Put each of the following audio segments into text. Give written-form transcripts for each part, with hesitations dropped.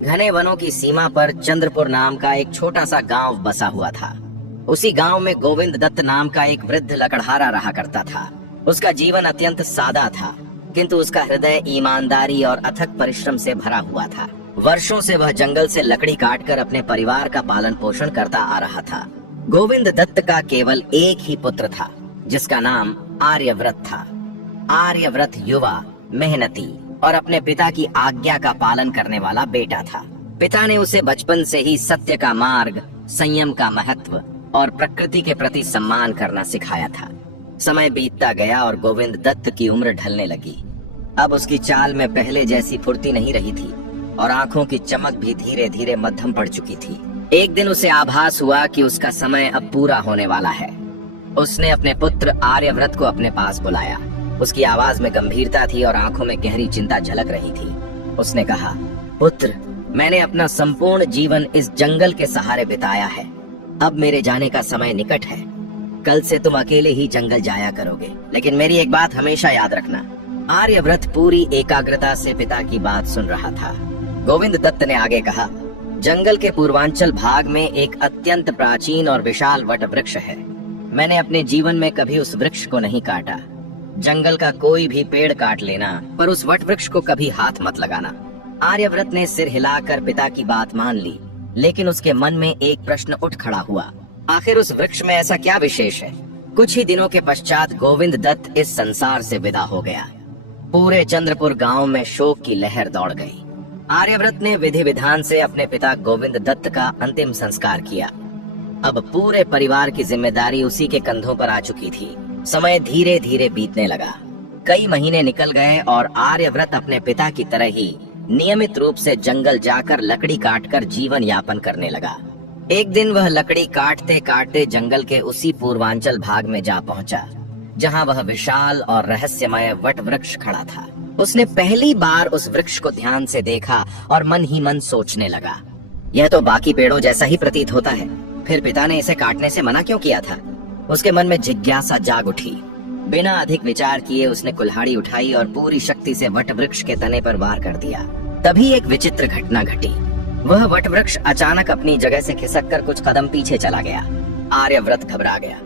घने वनों की सीमा पर चंद्रपुर नाम का एक छोटा सा गांव बसा हुआ था। उसी गांव में गोविंद दत्त नाम का एक वृद्ध लकड़हारा रहा करता था। उसका जीवन अत्यंत सादा था, किंतु उसका हृदय ईमानदारी और अथक परिश्रम से भरा हुआ था। वर्षों से वह जंगल से लकड़ी काटकर अपने परिवार का पालन पोषण करता आ रहा था। गोविंद दत्त का केवल एक ही पुत्र था, जिसका नाम आर्यव्रत था। आर्यव्रत युवा, मेहनती और अपने पिता की आज्ञा का पालन करने वाला बेटा था। पिता ने उसे बचपन से ही सत्य का मार्ग, संयम का महत्व और प्रकृति के प्रति सम्मान करना सिखाया था। समय बीतता गया और गोविंद दत्त की उम्र ढलने लगी। अब उसकी चाल में पहले जैसी फुर्ती नहीं रही थी और आंखों की चमक भी धीरे धीरे मध्यम पड़ चुकी थी। एक दिन उसे आभास हुआ कि उसका समय अब पूरा होने वाला है। उसने अपने पुत्र आर्यव्रत को अपने पास बुलाया। उसकी आवाज में गंभीरता थी और आंखों में गहरी चिंता झलक रही थी। उसने कहा, पुत्र, मैंने अपना संपूर्ण जीवन इस जंगल के सहारे बिताया है। अब मेरे जाने का समय निकट है। कल से तुम अकेले ही जंगल जाया करोगे, लेकिन मेरी एक बात हमेशा याद रखना। आर्यव्रत पूरी एकाग्रता से पिता की बात सुन रहा था। गोविंद दत्त ने आगे कहा, जंगल के पूर्वांचल भाग में एक अत्यंत प्राचीन और विशाल वट वृक्ष है। मैंने अपने जीवन में कभी उस वृक्ष को नहीं काटा। जंगल का कोई भी पेड़ काट लेना, पर उस वट वृक्ष को कभी हाथ मत लगाना। आर्यव्रत ने सिर हिलाकर पिता की बात मान ली, लेकिन उसके मन में एक प्रश्न उठ खड़ा हुआ। आखिर उस वृक्ष में ऐसा क्या विशेष है? कुछ ही दिनों के पश्चात गोविंद दत्त इस संसार से विदा हो गया। पूरे चंद्रपुर गांव में शोक की लहर दौड़ गई। आर्यव्रत ने विधि विधान से अपने पिता गोविंद दत्त का अंतिम संस्कार किया। अब पूरे परिवार की जिम्मेदारी उसी के कंधों पर आ चुकी थी। समय धीरे धीरे बीतने लगा। कई महीने निकल गए और आर्यव्रत अपने पिता की तरह ही नियमित रूप से जंगल जाकर लकड़ी काटकर जीवन यापन करने लगा। एक दिन वह लकड़ी काटते काटते जंगल के उसी पूर्वांचल भाग में जा पहुंचा, जहां वह विशाल और रहस्यमय वट वृक्ष खड़ा था। उसने पहली बार उस वृक्ष को ध्यान से देखा और मन ही मन सोचने लगा, यह तो बाकी पेड़ों जैसा ही प्रतीत होता है। फिर पिता ने इसे काटने से मना क्यों किया था? उसके मन में जिज्ञासा जाग उठी। बिना अधिक विचार किए उसने कुल्हाड़ी उठाई और पूरी शक्ति से वट वृक्ष के तने पर वार कर दिया। तभी एक विचित्र घटना घटी। वह वट वृक्ष अचानक अपनी जगह से खिसककर कुछ कदम पीछे चला गया। आर्यव्रत घबरा गया।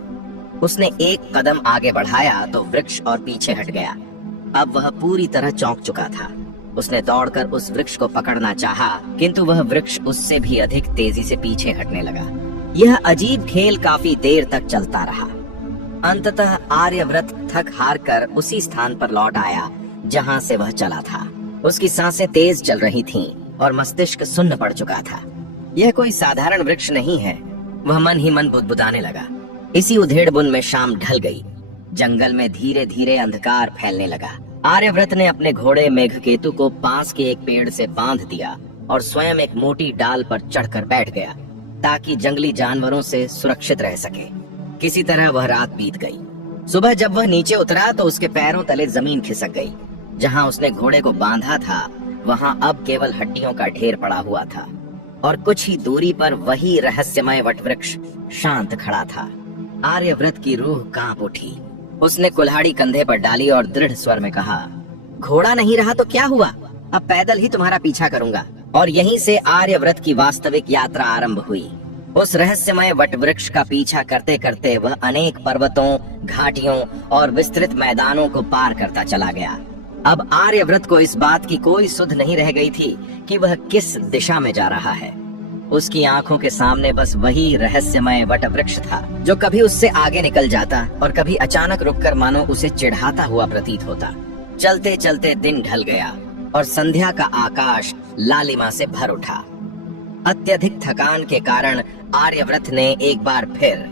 उसने एक कदम आगे बढ़ाया तो वृक्ष और पीछे हट गया। अब वह पूरी तरह चौंक चुका था। उसने दौड़कर उस वृक्ष को पकड़ना चाहा, किंतु वह वृक्ष उससे भी अधिक तेजी से पीछे हटने लगा। यह अजीब खेल काफी देर तक चलता रहा। अंततः आर्यव्रत थक हार कर उसी स्थान पर लौट आया जहां से वह चला था। उसकी सांसें तेज चल रही थीं और मस्तिष्क सुन्न पड़ चुका था। यह कोई साधारण वृक्ष नहीं है, वह मन ही मन बुदबुदाने लगा। इसी उधेड़-बुन में शाम ढल गई। जंगल में धीरे धीरे अंधकार फैलने लगा। आर्यव्रत ने अपने घोड़े मेघकेतु को पास के एक पेड़ से बांध दिया और स्वयं एक मोटी डाल पर चढ़कर बैठ गया, ताकि जंगली जानवरों से सुरक्षित रह सके। किसी तरह वह रात बीत गई। सुबह जब वह नीचे उतरा तो उसके पैरों तले जमीन खिसक गई। जहां उसने घोड़े को बांधा था, वहां अब केवल हड्डियों का ढेर पड़ा हुआ था और कुछ ही दूरी पर वही रहस्यमय वटवृक्ष शांत खड़ा था। आर्यव्रत की रूह कांप उठी। उसने कुल्हाड़ी कंधे पर डाली और दृढ़ स्वर में कहा, घोड़ा नहीं रहा तो क्या हुआ? अब पैदल ही तुम्हारा पीछा करूंगा। और यहीं से आर्यव्रत की वास्तविक यात्रा आरंभ हुई। उस रहस्यमय वटवृक्ष का पीछा करते करते वह अनेक पर्वतों, घाटियों और विस्तृत मैदानों को पार करता चला गया। अब आर्यव्रत को इस बात की कोई सुध नहीं रह गई थी कि वह किस दिशा में जा रहा है। उसकी आंखों के सामने बस वही रहस्यमय वटवृक्ष था, जो कभी उससे आगे निकल जाता और कभी अचानक रुककर मानो उसे चिढ़ाता हुआ प्रतीत होता। चलते चलते दिन ढल गया और संध्या का आकाश लालिमा से भर उठा। अत्यधिक थकान के कारण आर्यव्रत ने एक बार फिर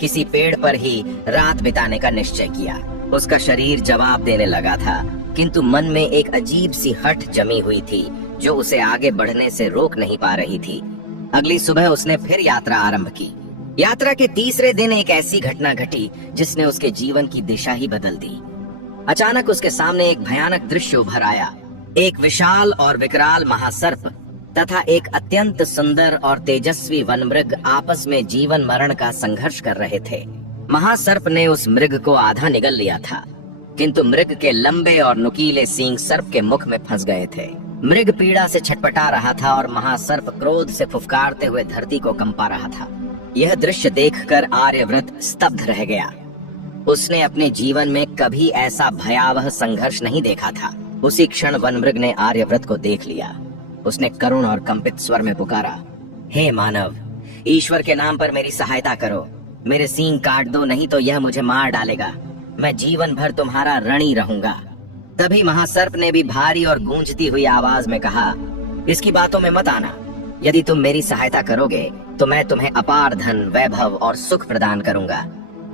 किसी पेड़ पर ही रात बिताने का निश्चय किया। उसका शरीर जवाब देने लगा था, किंतु मन में एक अजीब सी हठ जमी हुई थी जो उसे आगे बढ़ने से रोक नहीं पा रही थी। अगली सुबह उसने फिर यात्रा आरंभ की। यात्रा के तीसरे दिन एक ऐसी घटना घटी जिसने उसके जीवन की दिशा ही बदल दी। अचानक उसके सामने एक भयानक दृश्य उभर आया। एक विशाल और विकराल महासर्प तथा एक अत्यंत सुंदर और तेजस्वी वनमृग आपस में जीवन मरण का संघर्ष कर रहे थे। महासर्प ने उस मृग को आधा निगल लिया था, किंतु मृग के लंबे और नुकीले सींग सर्प के मुख में फंस गए थे। मृग पीड़ा से छटपटा रहा था और महासर्प क्रोध से फुफकारते हुए धरती को कंपा रहा था। यह दृश्य देखकर आर्यव्रत स्तब्ध रह गया। उसने अपने जीवन में कभी ऐसा भयावह संघर्ष नहीं देखा था। उसी क्षण वनमृग ने आर्यव्रत को देख लिया। उसने करुण और कंपित स्वर में पुकारा, हे मानव, ईश्वर के नाम पर मेरी सहायता करो। मेरे सींग काट दो, नहीं तो यह मुझे मार डालेगा। मैं जीवन भर तुम्हारा ऋणी रहूंगा। तभी महासर्प ने भी भारी और गूंजती हुई आवाज में कहा, इसकी बातों में मत आना। यदि तुम मेरी सहायता करोगे तो मैं तुम्हें अपार धन, वैभव और सुख प्रदान करूंगा।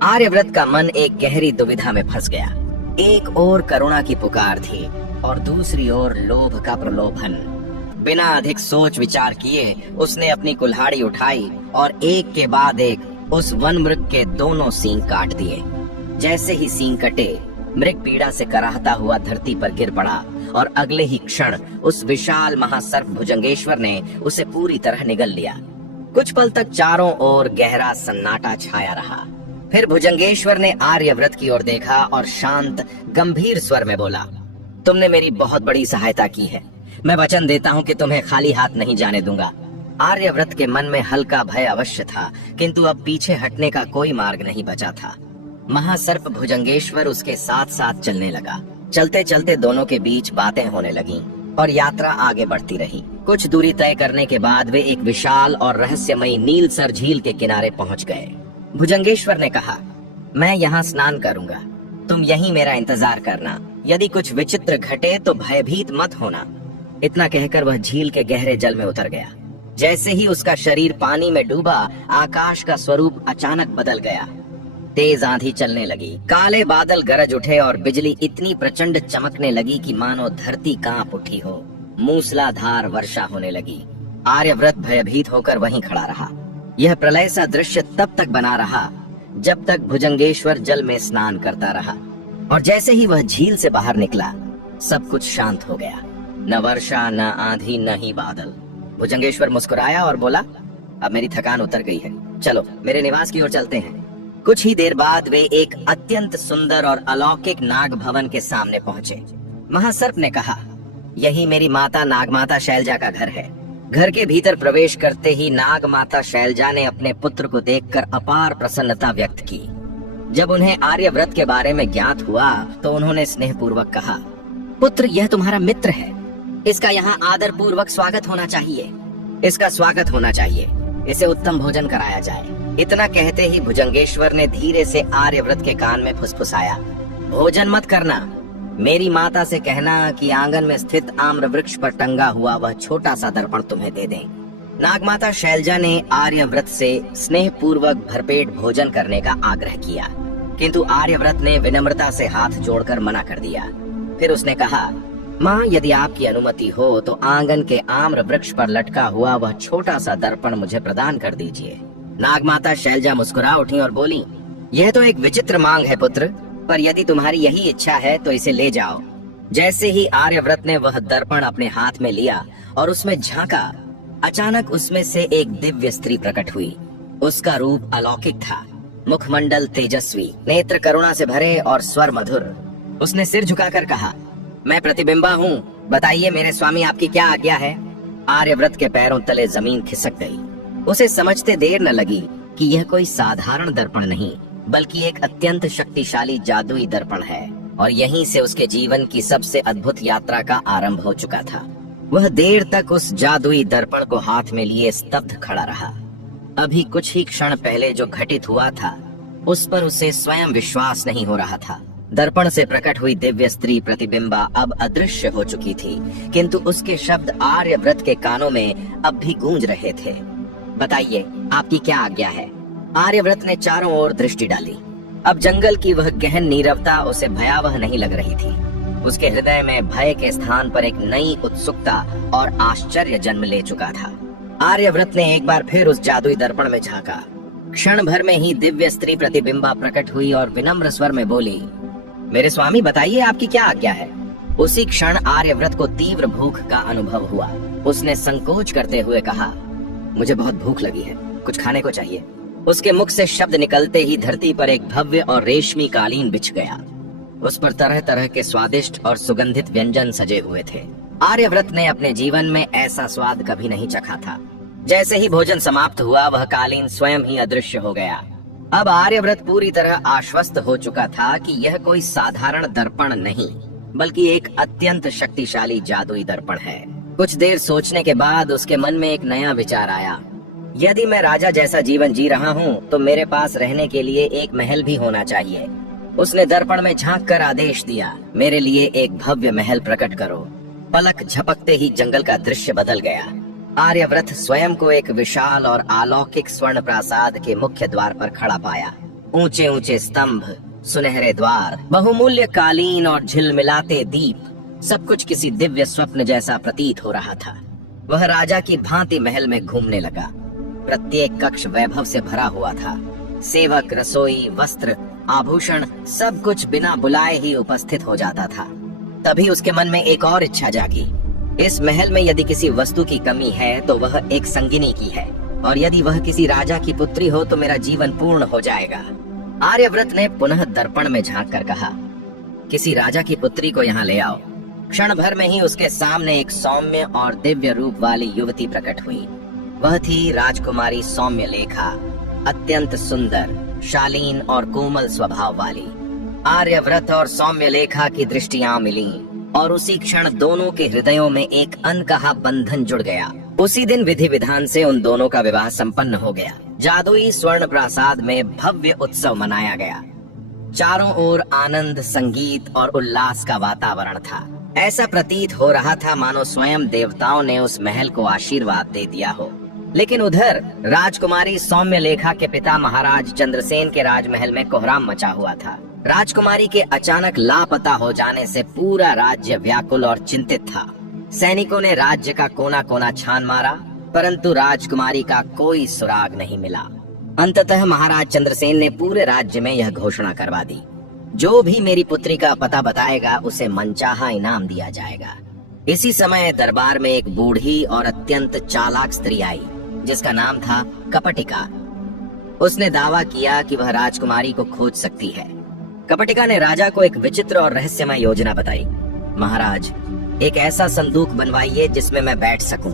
आर्यव्रत का मन एक गहरी दुविधा में फंस गया। एक ओर करुणा की पुकार थी और दूसरी ओर लोभ का प्रलोभन। बिना अधिक सोच विचार किए उसने अपनी कुल्हाड़ी उठाई और एक के बाद एक उस वन मृग के दोनों सींग काट दिए। जैसे ही सींग कटे, मृग पीड़ा से कराहता हुआ धरती पर गिर पड़ा और अगले ही क्षण उस विशाल महासर्प भुजंगेश्वर ने उसे पूरी तरह निगल लिया। कुछ पल तक चारों ओर गहरा सन्नाटा छाया रहा। फिर भुजंगेश्वर ने आर्यव्रत की ओर देखा और शांत गंभीर स्वर में बोला, तुमने मेरी बहुत बड़ी सहायता की है। मैं वचन देता हूँ कि तुम्हें खाली हाथ नहीं जाने दूंगा। आर्यव्रत के मन में हल्का भय अवश्य था, किंतु अब पीछे हटने का कोई मार्ग नहीं बचा था। महासर्प भुजंगेश्वर उसके साथ साथ चलने लगा। चलते चलते दोनों के बीच बातें होने लगीं और यात्रा आगे बढ़ती रही। कुछ दूरी तय करने के बाद वे एक विशाल और रहस्यमयी नीलसर झील के किनारे पहुंच गए। भुजंगेश्वर ने कहा, मैं यहाँ स्नान करूंगा, तुम यहीं मेरा इंतजार करना। यदि कुछ विचित्र घटे तो भयभीत मत होना। इतना कहकर वह झील के गहरे जल में उतर गया। जैसे ही उसका शरीर पानी में डूबा, आकाश का स्वरूप अचानक बदल गया। तेज आंधी चलने लगी, काले बादल गरज उठे और बिजली इतनी प्रचंड चमकने लगी कि मानो धरती कांप उठी हो। मूसलाधार वर्षा होने लगी। आर्यव्रत भयभीत होकर वहीं खड़ा रहा। यह प्रलय सा दृश्य तब तक बना रहा जब तक भुजंगेश्वर जल में स्नान करता रहा, और जैसे ही वह झील से बाहर निकला, सब कुछ शांत हो गया। न वर्षा, न आंधी, न ही बादल। भुजंगेश्वर मुस्कुराया और बोला, अब मेरी थकान उतर गई है, चलो मेरे निवास की ओर चलते हैं। कुछ ही देर बाद वे एक अत्यंत सुंदर और अलौकिक नाग भवन के सामने पहुंचे। महासर्प ने कहा, यही मेरी माता नागमाता शैलजा का घर है। घर के भीतर प्रवेश करते ही नाग माता शैलजा ने अपने पुत्र को देखकर अपार प्रसन्नता व्यक्त की। जब उन्हें आर्यव्रत के बारे में ज्ञात हुआ तो उन्होंने स्नेहपूर्वक कहा, पुत्र, यह तुम्हारा मित्र है, इसका यहाँ आदर पूर्वक स्वागत होना चाहिए। इसका स्वागत होना चाहिए, इसे उत्तम भोजन कराया जाए। इतना कहते ही भुजंगेश्वर ने धीरे से आर्यव्रत के कान में फुसफुसाया, भोजन मत करना, मेरी माता से कहना कि आंगन में स्थित आम्र वृक्ष पर टंगा हुआ वह छोटा सा दर्पण तुम्हें दे दें। नागमाता शैलजा ने आर्यव्रत से स्नेह पूर्वक भरपेट भोजन करने का आग्रह किया, किंतु आर्यव्रत ने विनम्रता से हाथ जोड़कर मना कर दिया। फिर उसने कहा, माँ, यदि आपकी अनुमति हो तो आंगन के आम्र वृक्ष पर लटका हुआ वह छोटा सा दर्पण मुझे प्रदान कर दीजिए। नागमाता शैलजा मुस्कुरा उठी और बोली, यह तो एक विचित्र मांग है पुत्र, पर यदि तुम्हारी यही इच्छा है तो इसे ले जाओ। जैसे ही आर्यव्रत ने वह दर्पण अपने हाथ में लिया और उसमें झांका, अचानक उसमें से एक दिव्य स्त्री प्रकट हुई। उसका रूप अलौकिक था, मुखमंडल तेजस्वी, नेत्र करुणा से भरे और स्वर मधुर। उसने सिर झुकाकर कहा, मैं प्रतिबिंबा हूँ, बताइए मेरे स्वामी आपकी क्या आज्ञा है। आर्यव्रत के पैरों तले जमीन खिसक गई। उसे समझते देर न लगी कि यह कोई साधारण दर्पण नहीं, बल्कि एक अत्यंत शक्तिशाली जादुई दर्पण है, और यहीं से उसके जीवन की सबसे अद्भुत यात्रा का आरंभ हो चुका था। वह देर तक उस जादुई दर्पण को हाथ में लिए स्तब्ध खड़ा रहा। अभी कुछ ही क्षण पहले जो घटित हुआ था, उस पर उसे स्वयं विश्वास नहीं हो रहा था। दर्पण से प्रकट हुई दिव्य स्त्री प्रतिबिंबा अब अदृश्य हो चुकी थी, किंतु उसके शब्द आर्यव्रत के कानों में अब भी गूंज रहे थे। बताइए आपकी क्या आज्ञा है। आर्यव्रत ने चारों ओर दृष्टि डाली। अब जंगल की वह गहन नीरवता उसे भयावह नहीं लग रही थी। उसके हृदय में भय के स्थान पर एक नई उत्सुकता और आश्चर्य जन्म ले चुका था। आर्यव्रत ने एक बार फिर उस जादुई दर्पण में झांका। क्षण भर में ही दिव्य स्त्री प्रतिबिंबा प्रकट हुई और विनम्र स्वर में बोली, मेरे स्वामी बताइए आपकी क्या आज्ञा है। उसी क्षण आर्यव्रत को तीव्र भूख का अनुभव हुआ। उसने संकोच करते हुए कहा, मुझे बहुत भूख लगी है, कुछ खाने को चाहिए। उसके मुख से शब्द निकलते ही धरती पर एक भव्य और रेशमी कालीन बिछ गया। उस पर तरह तरह के स्वादिष्ट और सुगंधित व्यंजन सजे हुए थे। आर्यव्रत ने अपने जीवन में ऐसा स्वाद कभी नहीं चखा था। जैसे ही भोजन समाप्त हुआ, वह कालीन स्वयं ही अदृश्य हो गया। अब आर्यव्रत पूरी तरह आश्वस्त हो चुका था कि यह कोई साधारण दर्पण नहीं, बल्कि एक अत्यंत शक्तिशाली जादुई दर्पण है। कुछ देर सोचने के बाद उसके मन में एक नया विचार आया। यदि मैं राजा जैसा जीवन जी रहा हूँ, तो मेरे पास रहने के लिए एक महल भी होना चाहिए। उसने दर्पण में झांक कर आदेश दिया, मेरे लिए एक भव्य महल प्रकट करो। पलक झपकते ही जंगल का दृश्य बदल गया। आर्यव्रत स्वयं को एक विशाल और अलौकिक स्वर्ण प्रासाद के मुख्य द्वार पर खड़ा पाया। ऊंचे ऊंचे स्तंभ, सुनहरे द्वार, बहुमूल्य कालीन और झिलमिलाते दीप, सब कुछ किसी दिव्य स्वप्न जैसा प्रतीत हो रहा था। वह राजा की भांति महल में घूमने लगा। प्रत्येक कक्ष वैभव से भरा हुआ था। सेवक, रसोई, वस्त्र, आभूषण, सब कुछ बिना बुलाए ही उपस्थित हो जाता था। तभी उसके मन में एक और इच्छा जागी। इस महल में यदि किसी वस्तु की कमी है तो वह एक संगिनी की है, और यदि वह किसी राजा की पुत्री हो तो मेरा जीवन पूर्ण हो जाएगा। आर्यव्रत ने पुनः दर्पण में झांक कर कहा, किसी राजा की पुत्री को यहाँ ले आओ। क्षण भर में ही उसके सामने एक सौम्य और दिव्य रूप वाली युवती प्रकट हुई। वह थी राजकुमारी सौम्यलेखा, अत्यंत सुंदर, शालीन और कोमल स्वभाव वाली। आर्यव्रत और सौम्यलेखा की दृष्टियां मिली और उसी क्षण दोनों के हृदयों में एक अनकहा बंधन जुड़ गया। उसी दिन विधि विधान से उन दोनों का विवाह संपन्न हो गया। जादुई स्वर्ण प्रासाद में भव्य उत्सव मनाया गया। चारों ओर आनंद, संगीत और उल्लास का वातावरण था। ऐसा प्रतीत हो रहा था मानो स्वयं देवताओं ने उस महल को आशीर्वाद दे दिया हो। लेकिन उधर राजकुमारी सौम्यलेखा के पिता महाराज चंद्रसेन के राजमहल में कोहराम मचा हुआ था। राजकुमारी के अचानक लापता हो जाने से पूरा राज्य व्याकुल और चिंतित था। सैनिकों ने राज्य का कोना कोना छान मारा, परंतु राजकुमारी का कोई सुराग नहीं मिला। अंततः महाराज चंद्रसेन ने पूरे राज्य में यह घोषणा करवा दी, जो भी मेरी पुत्री का पता बताएगा उसे मनचाहा इनाम दिया जाएगा। इसी समय दरबार में एक बूढ़ी और अत्यंत चालाक स्त्री आई, जिसका नाम था कपटिका। उसने दावा किया कि वह राजकुमारी को खोज सकती है। कपटिका ने राजा को एक विचित्र और रहस्यमय योजना बताई। महाराज, एक ऐसा संदूक बनवाइए जिसमें मैं बैठ सकूं।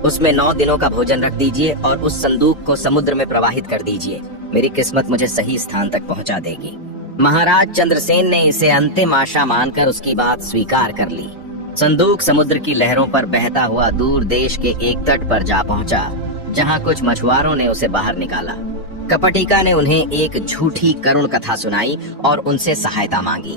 उसमें 9 दिनों का भोजन रख दीजिए और उस संदूक को समुद्र में प्रवाहित कर दीजिए। मेरी किस्मत मुझे सही स्थान तक पहुंचा देगी। महाराज चंद्रसेन ने इसे अंतिम आशा मानकर उसकी बात स्वीकार कर ली। संदूक समुद्र की लहरों पर बहता हुआ दूर देश के एक तट पर जा पहुंचा, जहां कुछ मछुआरों ने उसे बाहर निकाला। कपटिका ने उन्हें एक झूठी करुण कथा सुनाई और उनसे सहायता मांगी।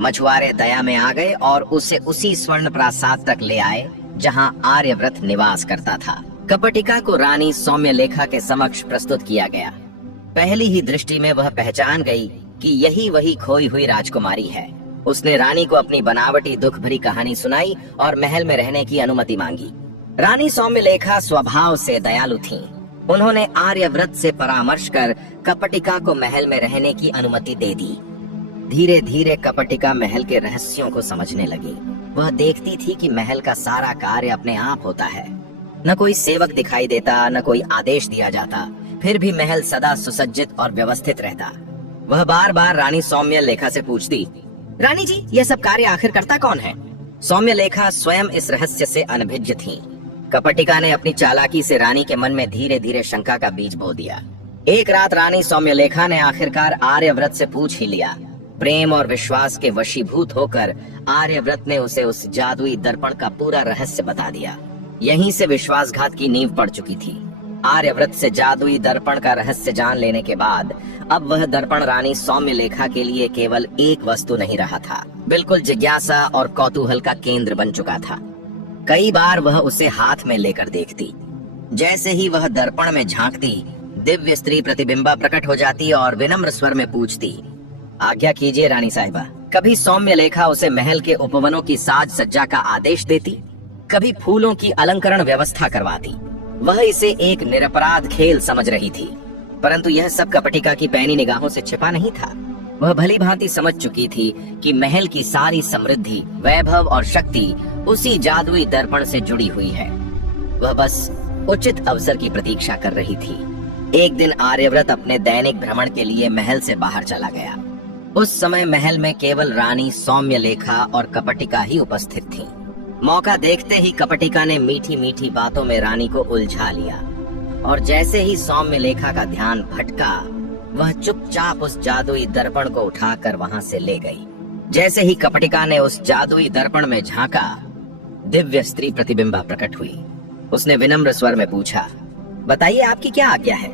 मछुआरे दया में आ गए और उसे उसी स्वर्ण प्रासाद तक ले आए जहां आर्यव्रत निवास करता था। कपटिका को रानी सौम्यलेखा के समक्ष प्रस्तुत किया गया। पहली ही दृष्टि में वह पहचान गई कि यही वही खोई हुई राजकुमारी है। उसने रानी को अपनी बनावटी दुख भरी कहानी सुनाई और महल में रहने की अनुमति मांगी। रानी सौम्यलेखा स्वभाव से दयालु थीं। उन्होंने आर्यव्रत से परामर्श कर कपटिका को महल में रहने की अनुमति दे दी। धीरे धीरे कपटिका महल के रहस्यों को समझने लगी। वह देखती थी कि महल का सारा कार्य अपने आप होता है। न कोई सेवक दिखाई देता, न कोई आदेश दिया जाता, फिर भी महल सदा सुसज्जित और व्यवस्थित रहता। वह बार बार रानी सौम्यलेखा से पूछती, रानी जी, यह सब कार्य आखिर करता कौन है? सौम्यलेखा स्वयं इस रहस्य से अनभिज्ञ थीं। कपटिका ने अपनी चालाकी से रानी के मन में धीरे धीरे शंका का बीज बो दिया। एक रात रानी सौम्यलेखा ने आखिरकार आर्यव्रत से पूछ ही लिया। प्रेम और विश्वास के वशीभूत होकर आर्यव्रत ने उसे उस जादुई दर्पण का पूरा रहस्य बता दिया। यहीं से विश्वासघात की नींव पड़ चुकी थी। आर्यव्रत से जादुई दर्पण का रहस्य जान लेने के बाद अब वह दर्पण रानी सौम्यलेखा के लिए केवल एक वस्तु नहीं रहा था, बिल्कुल जिज्ञासा और कौतूहल का केंद्र बन चुका था। कई बार वह उसे हाथ में लेकर देखती। जैसे ही वह दर्पण में झांकती, दिव्य स्त्री प्रतिबिंबा प्रकट हो जाती और विनम्र स्वर में पूछती, आज्ञा कीजिए रानी साहिबा। कभी सौम्यलेखा उसे महल के उपवनों की साज सज्जा का आदेश देती, कभी फूलों की अलंकरण व्यवस्था करवाती। वह इसे एक निरपराध खेल समझ रही थी, परंतु यह सब कपटिका की पैनी निगाहों से छिपा नहीं था। वह भली भांति समझ चुकी थी कि महल की सारी समृद्धि, वैभव और शक्ति उसी जादुई दर्पण से जुड़ी हुई है। वह बस उचित अवसर की प्रतीक्षा कर रही थी। एक दिन आर्यव्रत अपने दैनिक भ्रमण के लिए महल से बाहर चला गया। उस समय महल में केवल रानी सौम्यलेखा और कपटिका ही उपस्थित थीं। मौका देखते ही कपटिका ने मीठी मीठी बातों में रानी को उलझा लिया और जैसे ही सौम्य लेखा का ध्यान भटका, वह चुपचाप उस जादुई दर्पण को उठाकर वहां से ले गई। जैसे ही कपटिका ने उस जादुई दर्पण में झांका, दिव्य स्त्री प्रतिबिंबा प्रकट हुई। उसने विनम्र स्वर में पूछा, बताइए आपकी क्या आज्ञा है?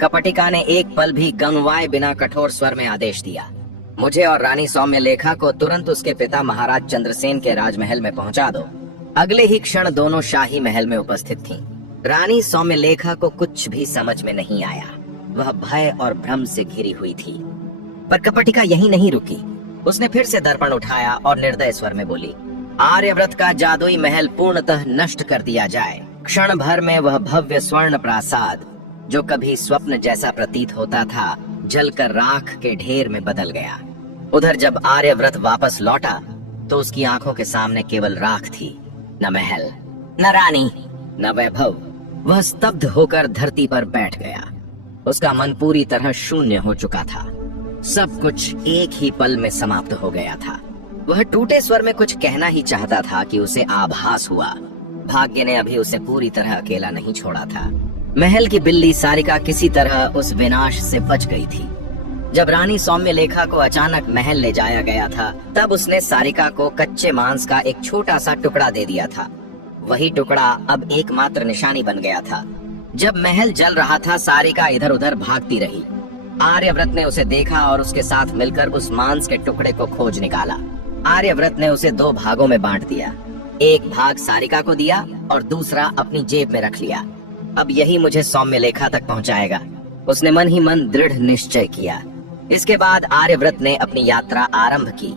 कपटिका ने एक पल भी गंवाए बिना कठोर स्वर में आदेश दिया, मुझे और रानी सौम्य लेखा को तुरंत उसके पिता महाराज चंद्रसेन के राजमहल में पहुंचा दो। अगले ही क्षण दोनों शाही महल में उपस्थित थीं। रानी सौम्य लेखा को कुछ भी समझ में नहीं आया। वह भय और भ्रम से घिरी हुई थी। पर कपटिका यहीं नहीं रुकी। उसने फिर से दर्पण उठाया और निर्दय स्वर में बोली, आर्यव्रत का जादुई महल पूर्णतः नष्ट कर दिया जाए। क्षण भर में वह भव्य स्वर्ण प्रासाद, जो कभी स्वप्न जैसा प्रतीत होता था, जलकर राख के ढेर में बदल गया। उधर जब आर्यव्रत वापस लौटा तो उसकी आंखों के सामने केवल राख थी, न महल, न रानी, न वैभव। वह स्तब्ध होकर धरती पर बैठ गया। उसका मन पूरी तरह शून्य हो चुका था। सब कुछ एक ही पल में समाप्त हो गया था। वह टूटे स्वर में कुछ कहना ही चाहता था कि उसे आभास हुआ, भाग्य ने अभी उसे पूरी तरह अकेला नहीं छोड़ा था। महल की बिल्ली सारिका किसी तरह उस विनाश से बच गई थी। जब रानी सौम्य लेखा को अचानक महल ले जाया गया था, तब उसने सारिका को कच्चे मांस का एक छोटा सा टुकड़ा दे दिया था। वही टुकड़ा अब एकमात्र निशानी बन गया था। जब महल जल रहा था, सारिका इधर उधर भागती रही। आर्यव्रत ने उसे देखा और उसके साथ मिलकर उस मांस के टुकड़े को खोज निकाला। आर्यव्रत ने उसे दो भागों में बांट दिया। एक भाग सारिका को दिया और दूसरा अपनी जेब में रख लिया। अब यही मुझे सौम्य लेखा तक पहुंचाएगा, उसने मन ही मन दृढ़ निश्चय किया। इसके बाद आर्यव्रत ने अपनी यात्रा आरंभ की।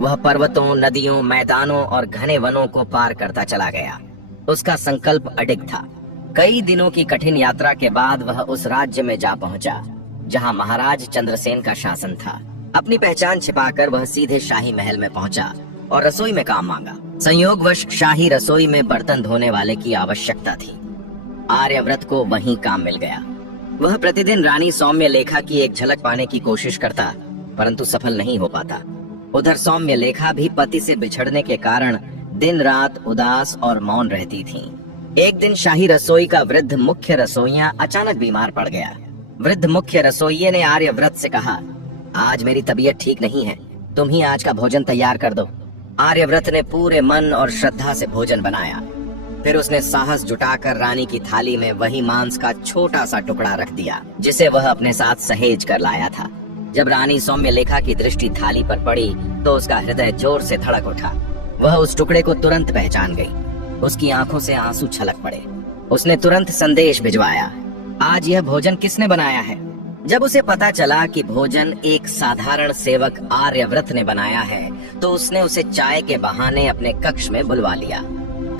वह पर्वतों, नदियों, मैदानों और घने वनों को पार करता चला गया। उसका संकल्प अडिग था। कई दिनों की कठिन यात्रा के बाद वह उस राज्य में जा पहुंचा जहां महाराज चंद्रसेन का शासन था। अपनी पहचान छिपाकर वह सीधे शाही महल में पहुंचा और रसोई में काम मांगा। संयोगवश शाही रसोई में बर्तन धोने वाले की आवश्यकता थी। आर्यव्रत को वहीं काम मिल गया। वह प्रतिदिन रानी सौम्य लेखा की एक झलक पाने की कोशिश करता, परंतु सफल नहीं हो पाता। उधर सौम्य लेखा भी पति से बिछड़ने के कारण दिन रात उदास और मौन रहती थीं। एक दिन शाही रसोई का वृद्ध मुख्य रसोइया अचानक बीमार पड़ गया। वृद्ध मुख्य रसोइये ने आर्यव्रत से कहा, आज मेरी तबीयत ठीक नहीं है, तुम ही आज का भोजन तैयार कर दो। आर्यव्रत ने पूरे मन और श्रद्धा से भोजन बनाया। फिर उसने साहस जुटाकर रानी की थाली में वही मांस का छोटा सा टुकड़ा रख दिया, जिसे वह अपने साथ सहेज कर लाया था। जब रानी सौम्य लेखा की दृष्टि थाली पर पड़ी तो उसका हृदय जोर से धड़क उठा। वह उस टुकड़े को तुरंत पहचान गई। उसकी आंखों से आंसू छलक पड़े। उसने तुरंत संदेश भिजवाया, आज यह भोजन किसने बनाया है? जब उसे पता चला कि भोजन एक साधारण सेवक आर्यव्रत ने बनाया है, तो उसने उसे चाय के बहाने अपने कक्ष में बुलवा लिया।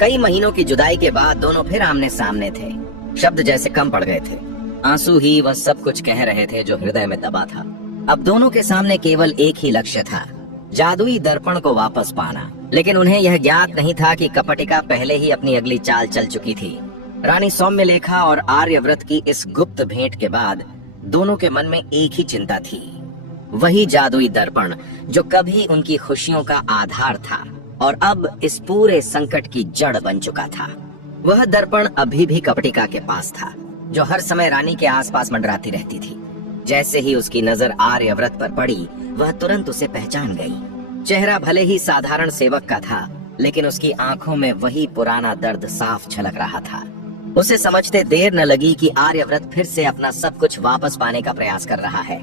कई महीनों की जुदाई के बाद दोनों फिर आमने सामने थे। शब्द जैसे कम पड़ गए थे। आंसू ही वह सब कुछ कह रहे थे जो हृदय में दबा था। अब दोनों के सामने केवल एक ही लक्ष्य था, जादुई दर्पण को वापस पाना। लेकिन उन्हें यह ज्ञात नहीं था कि कपटिका पहले ही अपनी अगली चाल चल चुकी थी। रानी सौम्य लेखा और आर्यव्रत की इस गुप्त भेंट के बाद दोनों के मन में एक ही चिंता थी, वही जादुई दर्पण जो कभी उनकी खुशियों का आधार था और अब इस पूरे संकट की जड़ बन चुका था। वह दर्पण अभी भी कपटिका के पास था, जो हर समय रानी के आसपास मंडराती रहती थी। जैसे ही उसकी नजर आर्यव्रत पर पड़ी, वह तुरंत उसे पहचान गई। चेहरा भले ही साधारण सेवक का था, लेकिन उसकी आंखों में वही पुराना दर्द साफ झलक रहा था। उसे समझते देर न लगी कि आर्यव्रत फिर से अपना सब कुछ वापस पाने का प्रयास कर रहा है।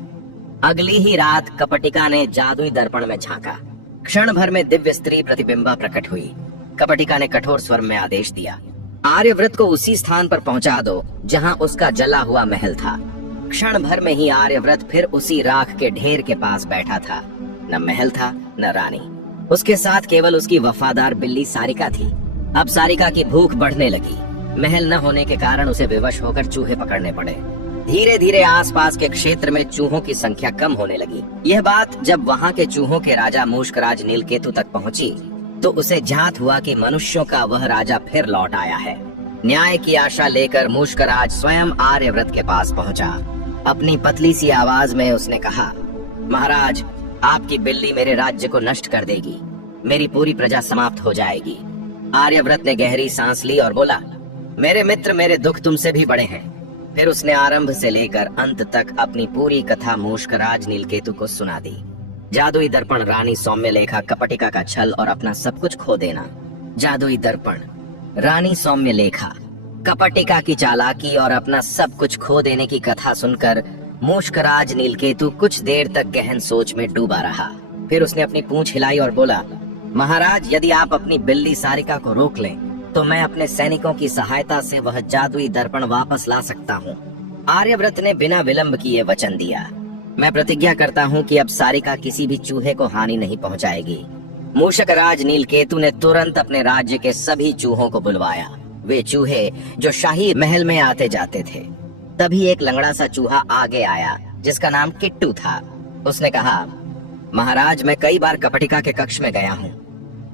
अगली ही रात कपटिका ने जादुई दर्पण में झांका। क्षण भर में दिव्य स्त्री प्रतिबिंबा प्रकट हुई। कपटिका ने कठोर स्वर में आदेश दिया, आर्यव्रत को उसी स्थान पर पहुंचा दो जहां उसका जला हुआ महल था। क्षण भर में ही आर्यव्रत फिर उसी राख के ढेर के पास बैठा था। न महल था, न रानी। उसके साथ केवल उसकी वफादार बिल्ली सारिका थी। अब सारिका की भूख बढ़ने लगी। महल न होने के कारण उसे विवश होकर चूहे पकड़ने पड़े। धीरे धीरे आसपास के क्षेत्र में चूहों की संख्या कम होने लगी। यह बात जब वहां के चूहों के राजा मूषकराज नीलकेतु तक पहुंची, तो उसे ज्ञात हुआ कि मनुष्यों का वह राजा फिर लौट आया है। न्याय की आशा लेकर मूषकराज स्वयं आर्यव्रत के पास पहुंचा। अपनी पतली सी आवाज में उसने कहा, महाराज, आपकी बिल्ली मेरे राज्य को नष्ट कर देगी। मेरी पूरी प्रजा समाप्त हो जाएगी। आर्यव्रत ने गहरी सांस ली और बोला, मेरे मित्र, मेरे दुख तुमसे भी बड़े हैं। फिर उसने आरंभ से लेकर अंत तक अपनी पूरी कथा मूषकराज नीलकेतु को सुना दी। जादुई दर्पण, रानी सौम्यलेखा, कपटिका का छल और अपना सब कुछ खो देना। जादुई दर्पण, रानी सौम्यलेखा, कपटिका की चालाकी और अपना सब कुछ खो देने की कथा सुनकर मूषकराज नीलकेतु कुछ देर तक गहन सोच में डूबा रहा। फिर उसने अपनी पूंछ हिलाई और बोला, महाराज, यदि आप अपनी बिल्ली सारिका को रोक लें तो मैं अपने सैनिकों की सहायता से वह जादुई दर्पण वापस ला सकता हूँ। आर्यव्रत ने बिना विलंब किए वचन दिया, मैं प्रतिज्ञा करता हूँ कि अब सारिका किसी भी चूहे को हानि नहीं पहुँचाएगी। मूषकराज नीलकेतु ने तुरंत अपने राज्य के सभी चूहों को बुलवाया, वे चूहे जो शाही महल में आते जाते थे। तभी एक लंगड़ा सा चूहा आगे आया जिसका नाम किट्टू था। उसने कहा, महाराज, मैं कई बार कपटिका के कक्ष में गया हूँ।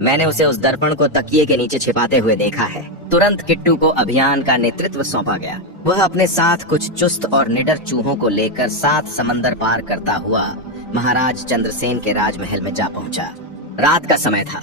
मैंने उसे उस दर्पण को तकिए के नीचे छिपाते हुए देखा है। तुरंत किट्टू को अभियान का नेतृत्व सौंपा गया। वह अपने साथ कुछ चुस्त और निडर चूहों को लेकर 7 समंदर पार करता हुआ महाराज चंद्रसेन के राजमहल में जा पहुंचा। रात का समय था,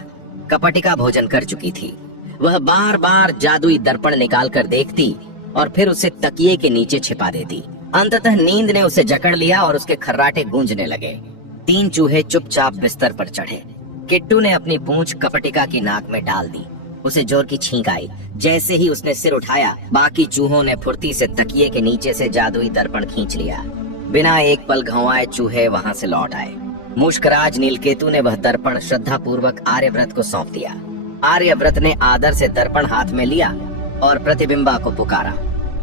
कपटिका भोजन कर चुकी थी। वह बार बार जादुई दर्पण निकाल कर देखती और फिर उसे तकिए के नीचे छिपा देती। अंततः नींद ने उसे जकड़ लिया और उसके खर्राटे गूंजने लगे। 3 चूहे चुपचाप बिस्तर पर चढ़े। किट्टू ने अपनी पूंछ कपटिका की नाक में डाल दी। उसे जोर की छींक आई। जैसे ही उसने सिर उठाया, बाकी चूहों ने फुर्ती से तकिए के नीचे से जादुई दर्पण खींच लिया। बिना एक पल घुमाए चूहे वहां से लौट आए। मूषकराज नीलकेतु ने वह दर्पण श्रद्धा पूर्वक आर्यव्रत को सौंप दिया। आर्यव्रत ने आदर से दर्पण हाथ में लिया और प्रतिबिंबा को पुकारा।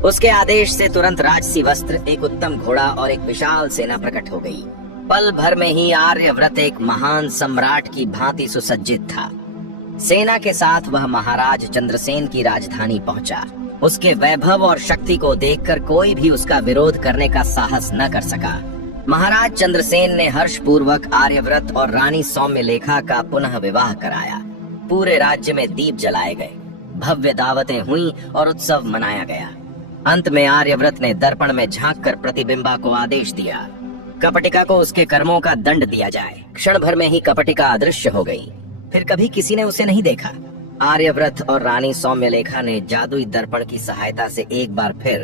उसके आदेश से तुरंत राजसी वस्त्र, एक उत्तम घोड़ा और एक विशाल सेना प्रकट हो गई। पल भर में ही आर्यव्रत एक महान सम्राट की भांति सुसज्जित था। सेना के साथ वह महाराज चंद्रसेन की राजधानी पहुंचा। उसके वैभव और शक्ति को देखकर कोई भी उसका विरोध करने का साहस न कर सका। महाराज चंद्रसेन ने हर्ष पूर्वक आर्यव्रत और रानी सौम्यलेखा का पुनः विवाह कराया। पूरे राज्य में दीप जलाए गए, भव्य दावतें हुई और उत्सव मनाया गया। अंत में आर्यव्रत ने दर्पण में झांककर प्रतिबिंबा को आदेश दिया, कपटिका को उसके कर्मों का दंड दिया जाए। क्षण भर में ही कपटिका अदृश्य हो गई। फिर कभी किसी ने उसे नहीं देखा। आर्यव्रत और रानी सौम्यलेखा ने जादुई दर्पण की सहायता से एक बार फिर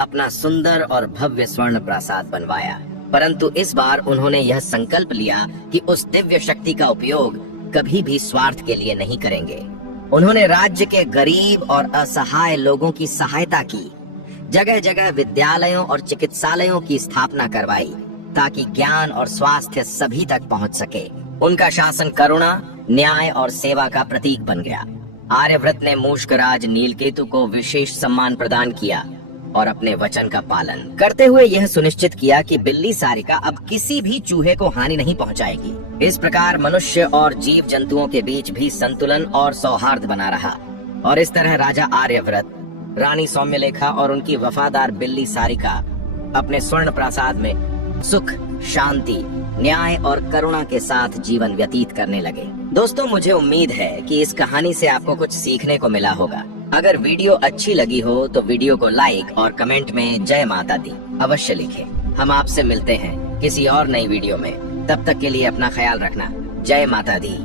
अपना सुंदर और भव्य स्वर्ण प्रासाद बनवाया, परंतु इस बार उन्होंने यह संकल्प लिया कि उस दिव्य शक्ति का उपयोग कभी भी स्वार्थ के लिए नहीं करेंगे। उन्होंने राज्य के गरीब और असहाय लोगों की सहायता की। जगह जगह विद्यालयों और चिकित्सालयों की स्थापना करवाई ताकि ज्ञान और स्वास्थ्य सभी तक पहुंच सके। उनका शासन करुणा, न्याय और सेवा का प्रतीक बन गया। आर्यव्रत ने मूषकराज नीलकेतु को विशेष सम्मान प्रदान किया और अपने वचन का पालन करते हुए यह सुनिश्चित किया कि बिल्ली सारिका अब किसी भी चूहे को हानि नहीं पहुंचाएगी। इस प्रकार मनुष्य और जीव जंतुओं के बीच भी संतुलन और सौहार्द बना रहा। और इस तरह राजा आर्यव्रत, रानी सौम्यलेखा और उनकी वफादार बिल्ली सारिका अपने स्वर्ण प्रासाद में सुख, शांति, न्याय और करुणा के साथ जीवन व्यतीत करने लगे। दोस्तों, मुझे उम्मीद है कि इस कहानी से आपको कुछ सीखने को मिला होगा। अगर वीडियो अच्छी लगी हो तो वीडियो को लाइक और कमेंट में जय माता दी अवश्य लिखें। हम आपसे मिलते हैं किसी और नई वीडियो में। तब तक के लिए अपना ख्याल रखना। जय माता दी।